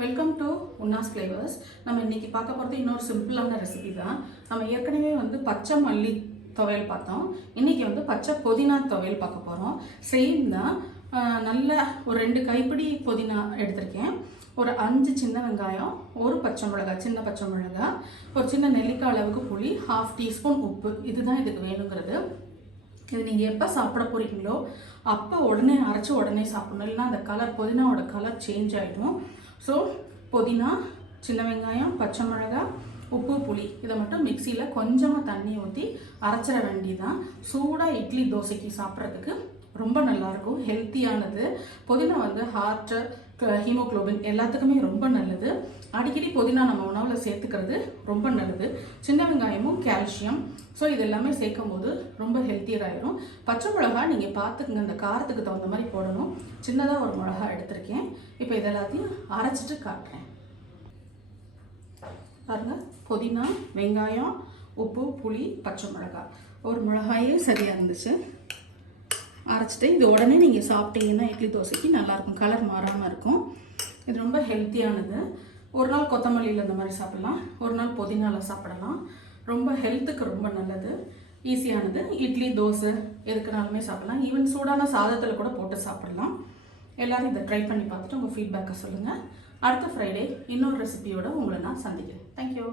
Welcome to உன்னாஸ் flavours. நம்ம இன்னைக்கு பார்க்க போகிறது இன்னொரு சிம்பிளான ரெசிபி தான். நம்ம ஏற்கனவே பச்சை மல்லி துவையல் பார்த்தோம். இன்னைக்கு பச்சை புதினா துவையல் பார்க்க போகிறோம். சேம் தான். நல்ல ஒரு 2 கைப்பிடி புதினா எடுத்திருக்கேன். ஒரு 5 சின்ன வெங்காயம், ஒரு பச்சை மிளகாய், சின்ன பச்சை மிளகாய், ஒரு சின்ன நெல்லிக்காய் அளவுக்கு புளி, 1/2 டீஸ்பூன் உப்பு. இதுதான் இதுக்கு வேணுங்கிறது. இது நீங்கள் எப்போ சாப்பிட போகிறீங்களோ அப்போ உடனே அரைச்சி உடனே சாப்பிடணும், இல்லைன்னா அந்த கலர் புதினாவோட கலர் சேஞ்ச் ஆகிடும். ஸோ புதினா, சின்ன வெங்காயம், பச்சை மிளகாய், உப்பு, புளி இதை மட்டும் மிக்சியில் கொஞ்சமாக தண்ணி ஊற்றி அரைச்சிட வேண்டியதான். சூடாக இட்லி தோசைக்கு சாப்பிட்றதுக்கு ரொம்ப நல்லாயிருக்கும், ஹெல்த்தியானது. புதினா ஹார்ட்டு, ஹீமோக்ளோபின் எல்லாத்துக்குமே ரொம்ப நல்லது. அடிக்கடி புதினா நம்ம உணவில் சேர்த்துக்கிறது ரொம்ப நல்லது. சின்ன வெங்காயமும் கால்சியம். ஸோ இது எல்லாமே சேர்க்கும் போது ரொம்ப ஹெல்த்தியராகிடும். பச்சை மிளகாய் நீங்கள் பார்த்துக்குங்க, இந்த காரத்துக்கு தகுந்த மாதிரி போடணும். சின்னதாக ஒரு மிளகாய் எடுத்திருக்கேன். இப்போ இதெல்லாத்தையும் அரைச்சிட்டு காட்டுறேன் பாருங்கள். புதினா, வெங்காயம், உப்பு, புளி, பச்சை மிளகாய், ஒரு மிளகாயே சரியாக இருந்துச்சு. அரைச்சிட்டு இது உடனே நீங்கள் சாப்பிட்டீங்கன்னா இட்லி தோசைக்கு நல்லாயிருக்கும், கலர் மாறாமல் இருக்கும். இது ரொம்ப ஹெல்த்தியானது. ஒரு நாள் கொத்தமல்லியில் இந்த மாதிரி சாப்பிடலாம், ஒரு நாள் புதினாவில் சாப்பிடலாம். ரொம்ப ஹெல்த்துக்கு ரொம்ப நல்லது, ஈஸியானது. இட்லி தோசை எதுக்குனாலுமே சாப்பிடலாம். ஈவன் சூடான சாதத்தில் கூட போட்டு சாப்பிடலாம். எல்லோரும் இதை ட்ரை பண்ணி பார்த்துட்டு உங்கள் ஃபீட்பேக்கை சொல்லுங்கள். அடுத்த ஃப்ரைடே இன்னொரு ரெசிபியோட உங்களை நான் சந்திக்கிறேன். தேங்க்யூ.